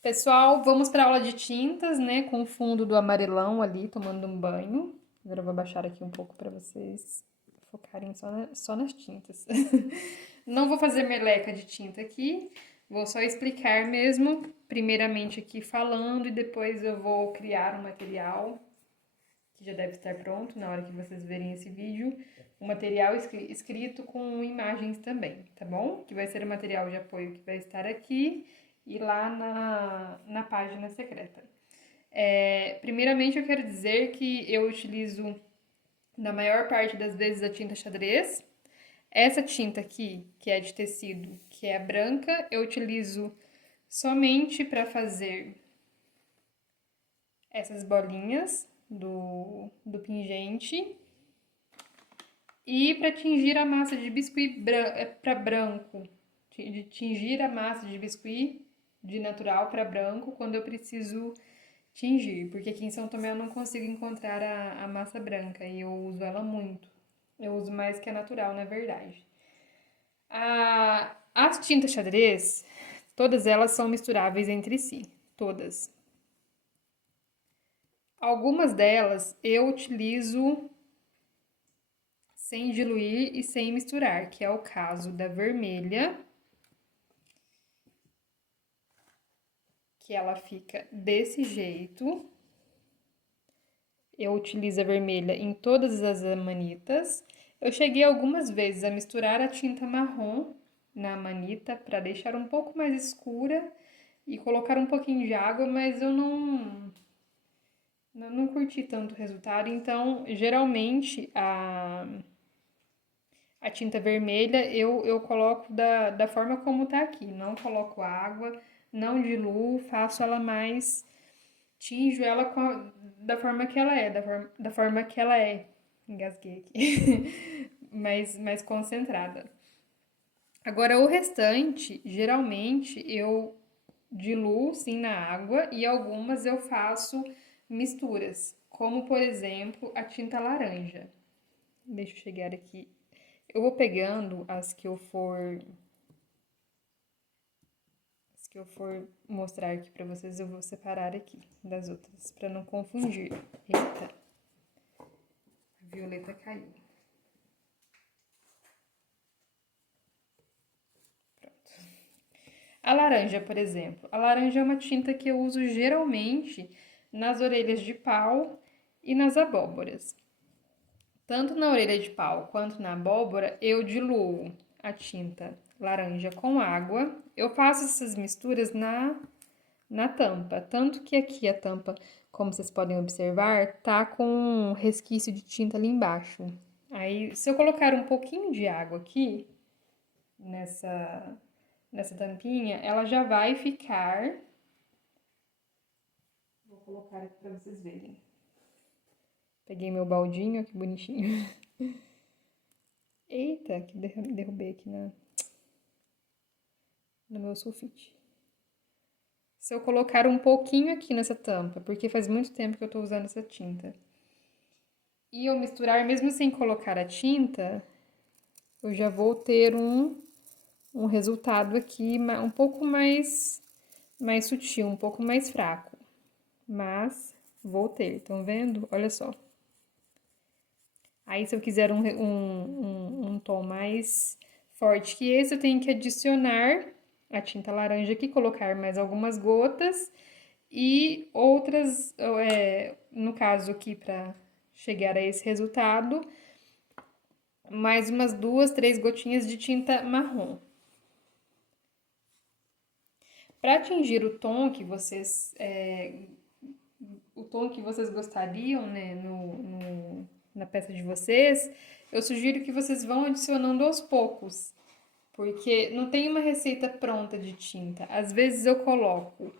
Pessoal, vamos para aula de tintas, né? Com o fundo do amarelão ali, tomando um banho. Agora eu vou baixar aqui um pouco para vocês focarem só nas tintas. Não vou fazer meleca de tinta aqui, vou só explicar mesmo, primeiramente aqui falando, e depois eu vou criar um material que já deve estar pronto na hora que vocês verem esse vídeo. Um material escrito com imagens também, tá bom? Que vai ser o material de apoio que vai estar aqui e lá na página secreta. Primeiramente, eu quero dizer que eu utilizo, na maior parte das vezes, a tinta xadrez. Essa tinta aqui, que é de tecido, que é branca, eu utilizo somente para fazer essas bolinhas do pingente e para tingir a massa de biscuit para branco, de tingir a massa de biscuit de natural para branco quando eu preciso tingir, porque aqui em São Tomé eu não consigo encontrar a massa branca e eu uso ela muito. Eu uso mais que a natural, na verdade. As tintas xadrez, todas elas são misturáveis entre si, todas. Algumas delas eu utilizo sem diluir e sem misturar, que é o caso da vermelha, que ela fica desse jeito. Eu utilizo a vermelha em todas as manitas. Eu cheguei algumas vezes a misturar a tinta marrom na manita para deixar um pouco mais escura e colocar um pouquinho de água, mas eu não curti tanto o resultado. Então, geralmente, a tinta vermelha eu coloco da forma como tá aqui. Não coloco água, não diluo, faço ela mais. Tinjo ela da forma que ela é, da forma que ela é. Engasguei aqui. mais concentrada. Agora, o restante, geralmente, eu diluo sim na água e algumas eu faço misturas, como por exemplo a tinta laranja. Deixa eu chegar aqui. Eu vou pegando as que eu for mostrar aqui pra vocês, eu vou separar aqui das outras pra não confundir. Eita, a violeta caiu. A laranja, por exemplo. A laranja é uma tinta que eu uso geralmente nas orelhas de pau e nas abóboras. Tanto na orelha de pau quanto na abóbora, eu diluo a tinta laranja com água. Eu faço essas misturas na tampa. Tanto que aqui a tampa, como vocês podem observar, tá com um resquício de tinta ali embaixo. Aí, se eu colocar um pouquinho de água aqui, nessa tampinha, ela já vai ficar. Vou colocar aqui pra vocês verem. Peguei meu baldinho, que bonitinho. Eita, que derrubei aqui no meu sulfite. Se eu colocar um pouquinho aqui nessa tampa, porque faz muito tempo que eu tô usando essa tinta, e eu misturar mesmo sem colocar a tinta, eu já vou ter um resultado aqui um pouco mais sutil, um pouco mais fraco. Mas vou ter, estão vendo? Olha só. Aí, se eu quiser um tom mais forte que esse, eu tenho que adicionar a tinta laranja aqui, colocar mais algumas gotas e outras, no caso aqui, para chegar a esse resultado, mais umas 2, 3 gotinhas de tinta marrom. Para atingir o tom que vocês gostariam, né, na peça de vocês, eu sugiro que vocês vão adicionando aos poucos, porque não tem uma receita pronta de tinta. Às vezes eu coloco,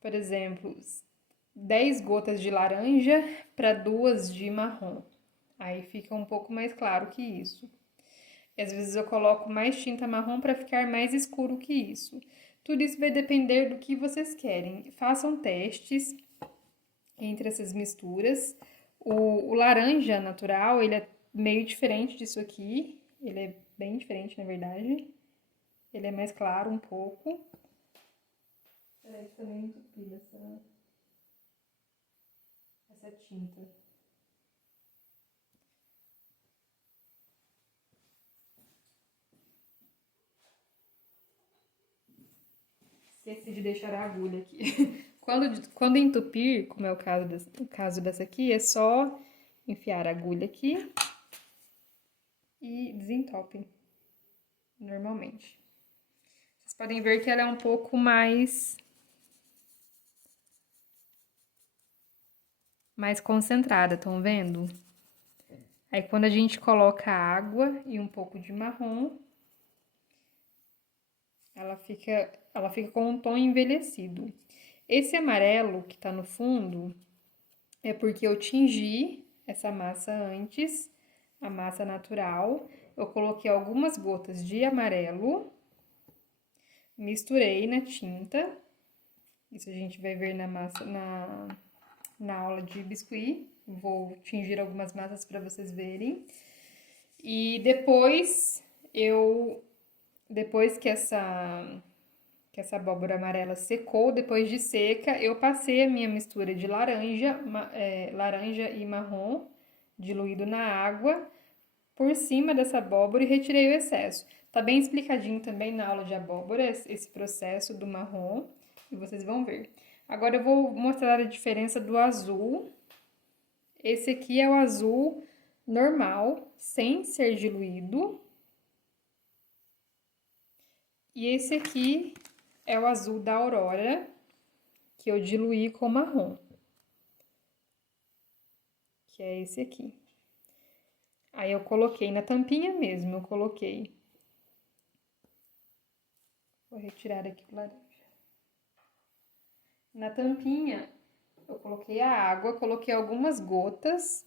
por exemplo, 10 gotas de laranja para 2 de marrom. Aí fica um pouco mais claro que isso. E às vezes eu coloco mais tinta marrom para ficar mais escuro que isso. Tudo isso vai depender do que vocês querem. Façam testes entre essas misturas. O laranja natural, ele é meio diferente disso aqui. Ele é bem diferente, na verdade. Ele é mais claro um pouco. Peraí, também entupir essa tinta. Esqueci de deixar a agulha aqui. Quando entupir, como é o caso dessa aqui, é só enfiar a agulha aqui e desentope normalmente. Vocês podem ver que ela é um pouco mais concentrada, estão vendo? Aí quando a gente coloca água e um pouco de marrom, ela fica com um tom envelhecido. Esse amarelo que tá no fundo é porque eu tingi essa massa antes, a massa natural. Eu coloquei algumas gotas de amarelo, misturei na tinta. Isso a gente vai ver na massa, na aula de biscuit. Vou tingir algumas massas para vocês verem. E depois que essa abóbora amarela secou, depois de seca, eu passei a minha mistura de laranja e marrom diluído na água por cima dessa abóbora e retirei o excesso. Tá bem explicadinho também na aula de abóbora esse processo do marrom e vocês vão ver. Agora eu vou mostrar a diferença do azul. Esse aqui é o azul normal, sem ser diluído. E esse aqui é o azul da Aurora, que eu diluí com marrom. Que é esse aqui. Aí eu coloquei na tampinha mesmo, eu coloquei. Vou retirar aqui o laranja. Na tampinha, eu coloquei a água, coloquei algumas gotas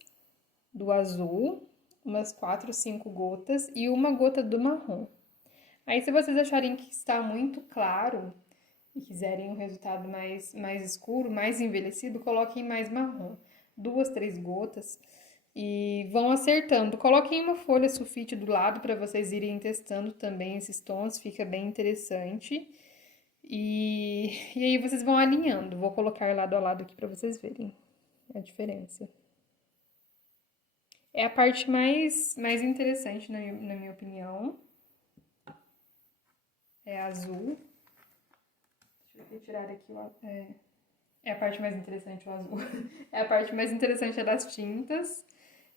do azul, umas 4, 5 gotas e uma gota do marrom. Aí, se vocês acharem que está muito claro e quiserem um resultado mais escuro, mais envelhecido, coloquem mais marrom. 2, 3 gotas e vão acertando. Coloquem uma folha sulfite do lado para vocês irem testando também esses tons, fica bem interessante. E aí vocês vão alinhando. Vou colocar lado a lado aqui para vocês verem a diferença. É a parte mais interessante, na minha opinião. É azul. Deixa eu retirar aqui o... É a parte mais interessante, o azul. É a parte mais interessante é das tintas.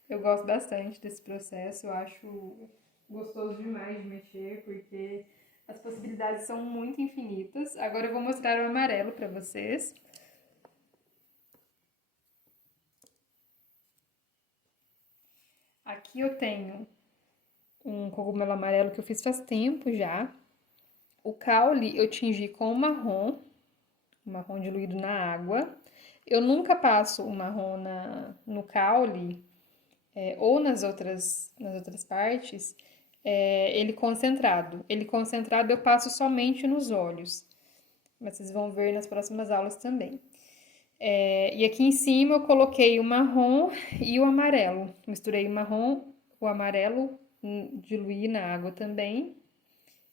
Eu gosto bastante desse processo. Eu acho gostoso demais de mexer, porque as possibilidades são muito infinitas. Agora eu vou mostrar o amarelo para vocês. Aqui eu tenho um cogumelo amarelo que eu fiz faz tempo já. O caule eu tingi com marrom diluído na água. Eu nunca passo o marrom no caule ou nas outras partes, ele concentrado. Ele concentrado eu passo somente nos olhos, mas vocês vão ver nas próximas aulas também. E aqui em cima eu coloquei o marrom e o amarelo. Misturei o marrom, o amarelo, diluí na água também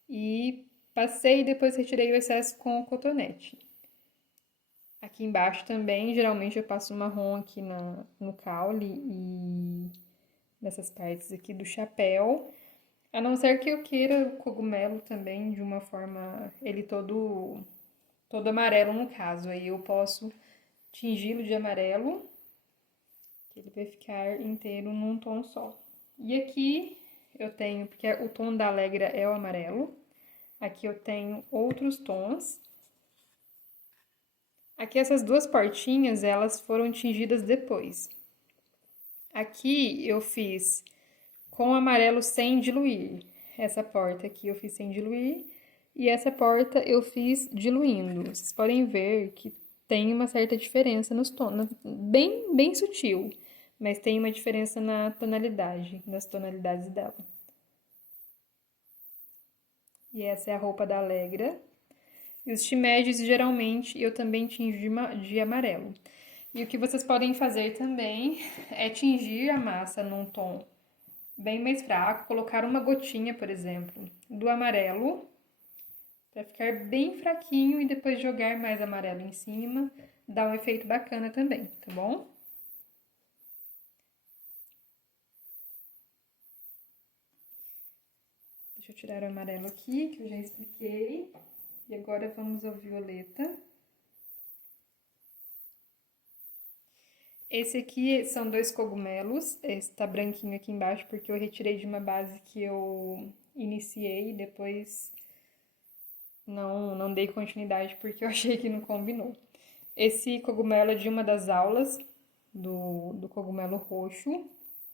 e passei e depois retirei o excesso com o cotonete. Aqui embaixo também, geralmente eu passo marrom aqui no caule e nessas partes aqui do chapéu. A não ser que eu queira o cogumelo também de uma forma, ele todo amarelo no caso. Aí eu posso tingi-lo de amarelo, que ele vai ficar inteiro num tom só. E aqui eu tenho, porque o tom da Alegra é o amarelo, aqui eu tenho outros tons. Aqui essas duas portinhas, elas foram tingidas depois. Aqui eu fiz com amarelo sem diluir. Essa porta aqui eu fiz sem diluir e essa porta eu fiz diluindo. Vocês podem ver que tem uma certa diferença nos tons, bem sutil, mas tem uma diferença na tonalidade, nas tonalidades dela. E essa é a roupa da Alegra. E os shimejis, geralmente, eu também tinjo de amarelo. E o que vocês podem fazer também é tingir a massa num tom bem mais fraco, colocar uma gotinha, por exemplo, do amarelo, Pra ficar bem fraquinho e depois jogar mais amarelo em cima, dá um efeito bacana também, tá bom? Deixa eu tirar o amarelo aqui, que eu já expliquei. E agora vamos ao violeta. Esse aqui são 2 cogumelos. Esse tá branquinho aqui embaixo porque eu retirei de uma base que eu iniciei e depois não dei continuidade porque eu achei que não combinou. Esse cogumelo é de uma das aulas do cogumelo roxo.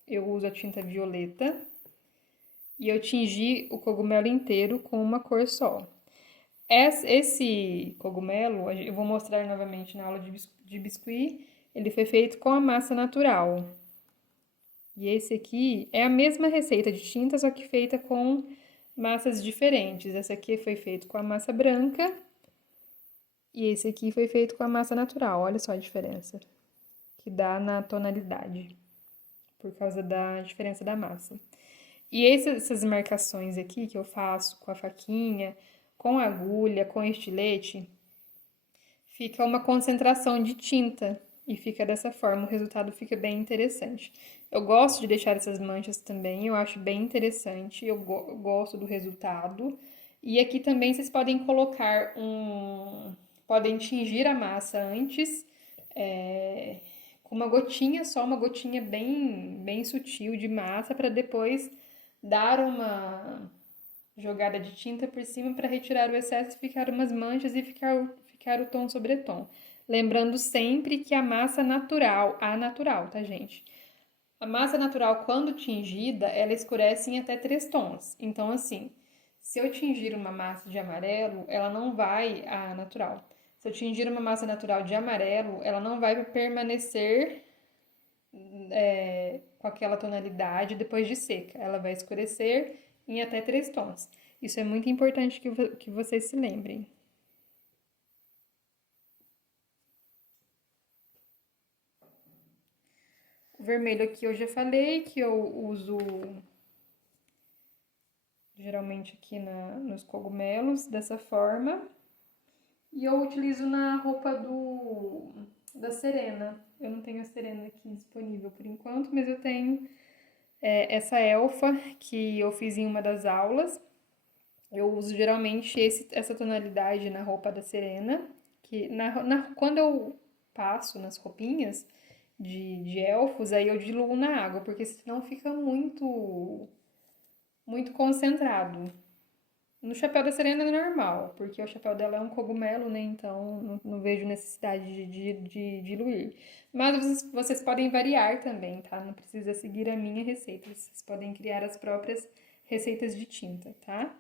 Eu uso a tinta violeta. E eu tingi o cogumelo inteiro com uma cor só. Esse cogumelo, eu vou mostrar novamente na aula de biscuit, ele foi feito com a massa natural. E esse aqui é a mesma receita de tinta, só que feita com massas diferentes. Essa aqui foi feito com a massa branca e esse aqui foi feito com a massa natural. Olha só a diferença que dá na tonalidade, por causa da diferença da massa. E essas marcações aqui que eu faço com a faquinha, com a agulha, com estilete, fica uma concentração de tinta e fica dessa forma, o resultado fica bem interessante. Eu gosto de deixar essas manchas também, eu acho bem interessante, eu gosto do resultado. E aqui também vocês podem colocar podem tingir a massa antes, com uma gotinha só, uma gotinha bem sutil de massa, para depois dar uma jogada de tinta por cima para retirar o excesso, ficar umas manchas e ficar o tom sobre tom. Lembrando sempre que a massa natural, a natural, tá, gente? A massa natural, quando tingida, ela escurece em até 3 tons. Então, assim, se eu tingir uma massa de amarelo, ela não vai, a natural. Se eu tingir uma massa natural de amarelo, ela não vai permanecer com aquela tonalidade depois de seca. Ela vai escurecer em até 3 tons. Isso é muito importante que vocês se lembrem. O vermelho aqui eu já falei que eu uso geralmente aqui nos cogumelos, dessa forma. E eu utilizo na roupa da Serena. Eu não tenho a Serena aqui disponível por enquanto, mas eu tenho essa elfa que eu fiz em uma das aulas. Eu uso geralmente essa tonalidade na roupa da Serena, que quando eu passo nas roupinhas de elfos, aí eu diluo na água, porque senão fica muito concentrado. No chapéu da Serena é normal, porque o chapéu dela é um cogumelo, né? Então não vejo necessidade de diluir. Mas vocês podem variar também, tá? Não precisa seguir a minha receita. Vocês podem criar as próprias receitas de tinta, tá?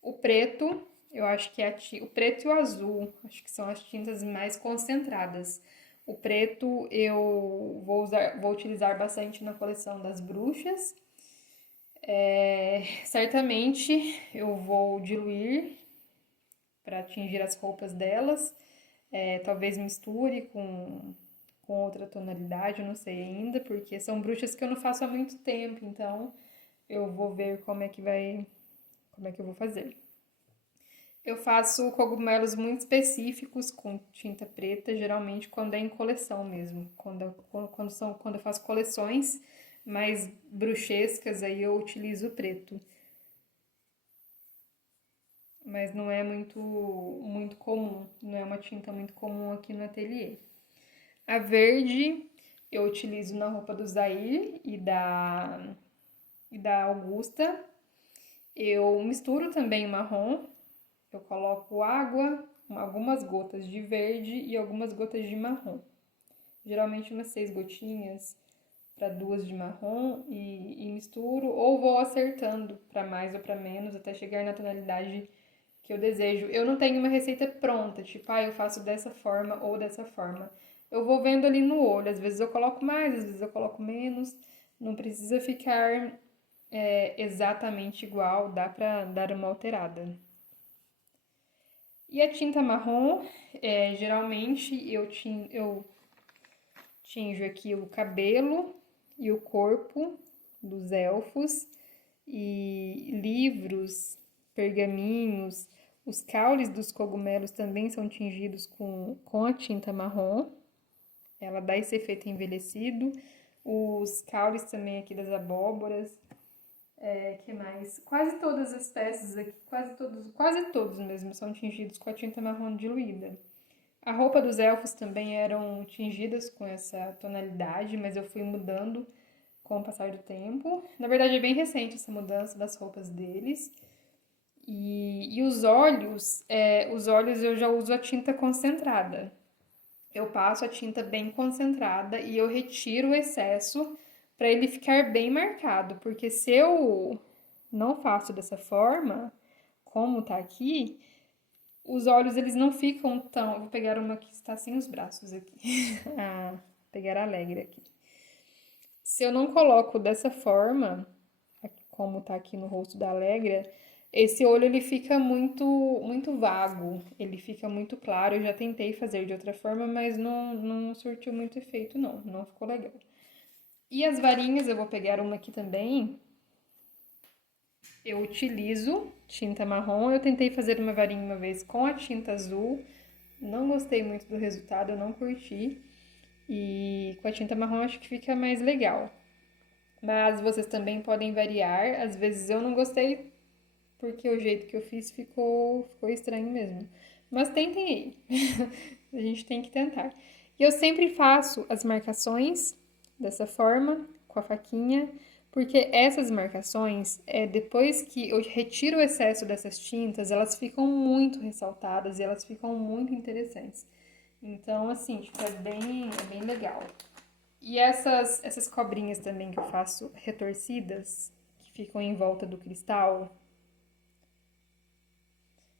O preto, eu acho que o preto e o azul, acho que são as tintas mais concentradas. O preto eu vou utilizar bastante na coleção das bruxas. Certamente eu vou diluir para atingir as roupas delas. Talvez misture com outra tonalidade, eu não sei ainda, porque são bruxas que eu não faço há muito tempo, então eu vou ver como é que eu vou fazer. Eu faço cogumelos muito específicos com tinta preta, geralmente quando é em coleção mesmo. Quando eu faço coleções mais bruxescas, aí eu utilizo o preto. Mas não é muito comum, não é uma tinta muito comum aqui no ateliê. A verde eu utilizo na roupa do Zaire e da Augusta. Eu misturo também o marrom. Eu coloco água, algumas gotas de verde e algumas gotas de marrom. Geralmente umas 6 gotinhas para 2 de marrom e misturo ou vou acertando para mais ou para menos até chegar na tonalidade que eu desejo. Eu não tenho uma receita pronta, tipo, eu faço dessa forma ou dessa forma. Eu vou vendo ali no olho, às vezes eu coloco mais, às vezes eu coloco menos. Não precisa ficar exatamente igual, dá pra dar uma alterada. E a tinta marrom, geralmente eu tinjo aqui o cabelo e o corpo dos elfos e livros, pergaminhos, Os caules dos cogumelos também são tingidos com a tinta marrom. Ela dá esse efeito envelhecido. Os caules também aqui das abóboras. Que mais? Quase todas as peças aqui, quase todos mesmo, são tingidos com a tinta marrom diluída. A roupa dos elfos também eram tingidas com essa tonalidade, mas eu fui mudando com o passar do tempo. Na verdade, é bem recente essa mudança das roupas deles. E os olhos eu já uso a tinta concentrada. Eu passo a tinta bem concentrada e eu retiro o excesso para ele ficar bem marcado, porque se eu não faço dessa forma, como tá aqui, os olhos eles não ficam tão. Vou pegar uma que está sem os braços aqui. Ah, pegar a alegre aqui. Se eu não coloco dessa forma, como tá aqui no rosto da Alegra, esse olho ele fica muito vago, ele fica muito claro. Eu já tentei fazer de outra forma, mas não surtiu muito efeito, não ficou legal. E as varinhas, eu vou pegar uma aqui também. Eu utilizo tinta marrom. Eu tentei fazer uma varinha uma vez com a tinta azul. Não gostei muito do resultado, eu não curti. E com a tinta marrom acho que fica mais legal. Mas vocês também podem variar. Às vezes eu não gostei porque o jeito que eu fiz ficou estranho mesmo. Mas tentem aí. A gente tem que tentar. E eu sempre faço as marcações dessa forma, com a faquinha, porque essas marcações, depois que eu retiro o excesso dessas tintas, elas ficam muito ressaltadas e elas ficam muito interessantes. Então, assim, fica bem legal. E essas cobrinhas também que eu faço retorcidas, que ficam em volta do cristal,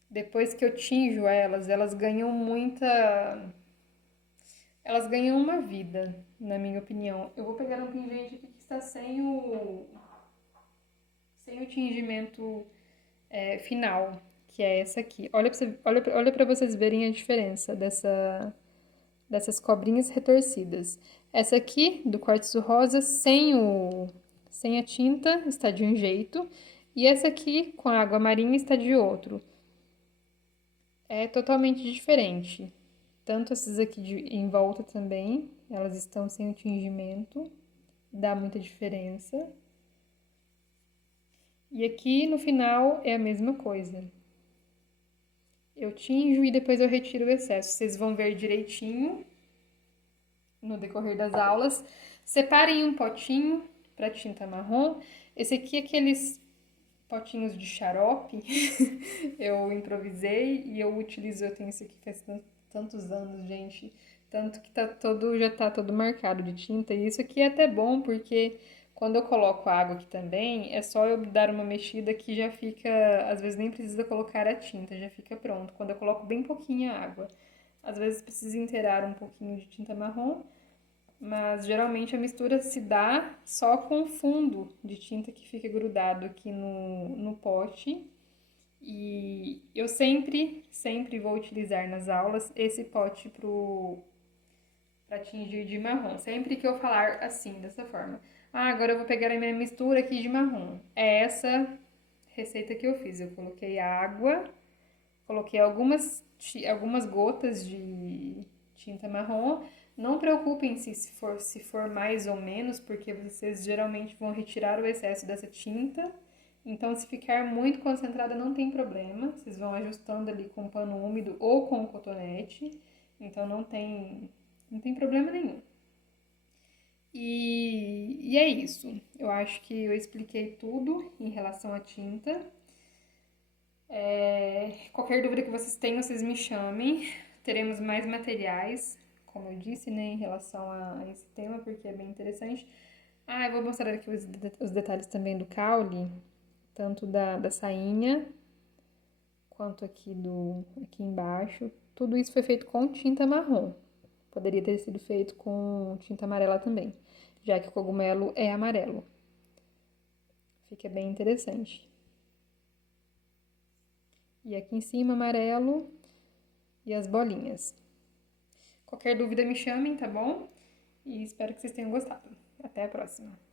depois que eu tinjo elas ganham muita. Elas ganham uma vida, na minha opinião. Eu vou pegar um pingente aqui que está sem o tingimento final, que é essa aqui. Olha pra vocês verem a diferença dessas cobrinhas retorcidas. Essa aqui, do quartzo rosa, sem a tinta, está de um jeito. E essa aqui, com a água marinha, está de outro. É totalmente diferente. Tanto essas aqui em volta também, elas estão sem o tingimento, dá muita diferença. E aqui no final é a mesma coisa. Eu tinjo e depois eu retiro o excesso. Vocês vão ver direitinho no decorrer das aulas. Separem um potinho para tinta marrom. Esse aqui é aqueles potinhos de xarope. Eu improvisei e eu tenho esse aqui faz tantos anos, gente. Tanto que já tá todo marcado de tinta. E isso aqui é até bom, porque quando eu coloco água aqui também, é só eu dar uma mexida que já fica. Às vezes nem precisa colocar a tinta, já fica pronto. Quando eu coloco bem pouquinha água. Às vezes precisa inteirar um pouquinho de tinta marrom, mas geralmente a mistura se dá só com o fundo de tinta que fica grudado aqui no pote. E eu sempre vou utilizar nas aulas esse pote para tingir de marrom. Sempre que eu falar assim, dessa forma. Ah, agora eu vou pegar a minha mistura aqui de marrom. É essa receita que eu fiz. Eu coloquei água, coloquei algumas gotas de tinta marrom. Não preocupem se for mais ou menos, porque vocês geralmente vão retirar o excesso dessa tinta. Então, se ficar muito concentrada, não tem problema. Vocês vão ajustando ali com pano úmido ou com cotonete. Então, não tem problema nenhum. E é isso. Eu acho que eu expliquei tudo em relação à tinta. Qualquer dúvida que vocês tenham, vocês me chamem. Teremos mais materiais, como eu disse, né, em relação a esse tema, porque é bem interessante. Ah, eu vou mostrar aqui os detalhes também do caule, tanto da sainha, quanto aqui embaixo. Tudo isso foi feito com tinta marrom. Poderia ter sido feito com tinta amarela também, já que o cogumelo é amarelo. Fica bem interessante. E aqui em cima, amarelo e as bolinhas. Qualquer dúvida me chamem, tá bom? E espero que vocês tenham gostado. Até a próxima!